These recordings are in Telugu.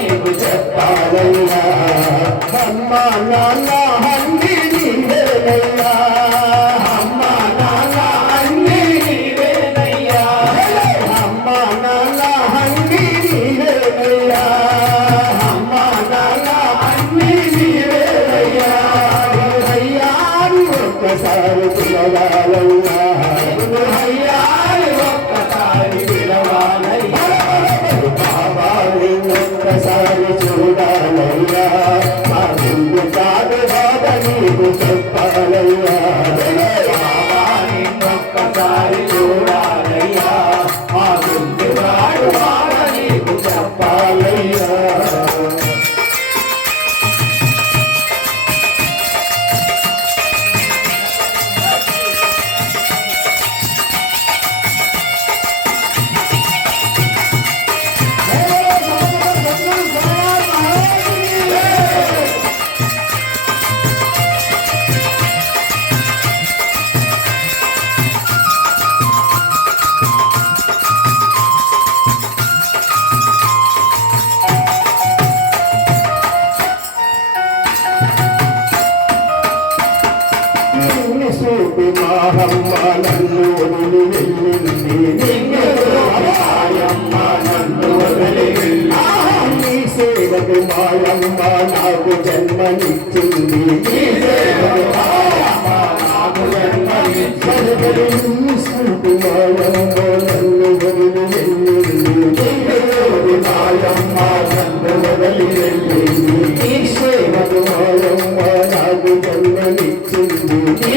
నీకు చెప్పాలయ్యా అమ్మ నాన్న అన్ని నీవేనయ్యా అమ్మ నాన్న అన్ని నీవేనయ్యా అమ్మ నాన్న అన్ని నీవేనయ్యా అమ్మ నాన్న అన్ని నీవేనయ్యా ఒక్కసారి పిలవాలయ్యా Thank you. అమ్మ నన్ను వదిలి వెళ్ళింది మాయమ్మ నన్ను వదిలి నీ సేవకు మాయమ్మ నాకు జన్మనిచ్చింది. నీ సేవకు మాయమ్మ నాకు జన్మనిచ్చింది మాయమ్మ నన్ను వదిలి వెళ్ళింది మాయమ్మ నన్ను వదిలి వెళ్ళింది నీ సేవకు మాయమ్మ నాకు జన్మనిచ్చింది నీ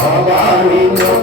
I'm in the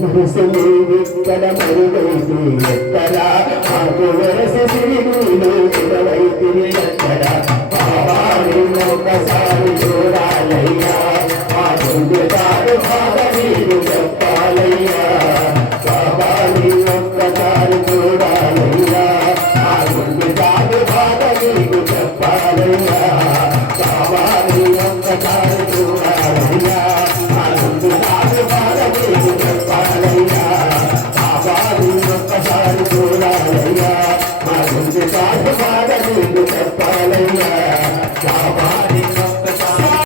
ముగిసలేవిక్కడ మరుగైతే ఎక్కడ మాకు వరస సిరిగులో ఎడవైతే ఎక్కడ బాబాని ఒకసారి చూడాలయ్యా మా చెందుతాడు బాధ నీకు చెప్పాలయ్యా బాబాని ఒక్కసారి చూడాలయ్యా మా చెందుతాడు బాధ నీకు చెప్పాలయ్యా బాబాని ఒక్కసారి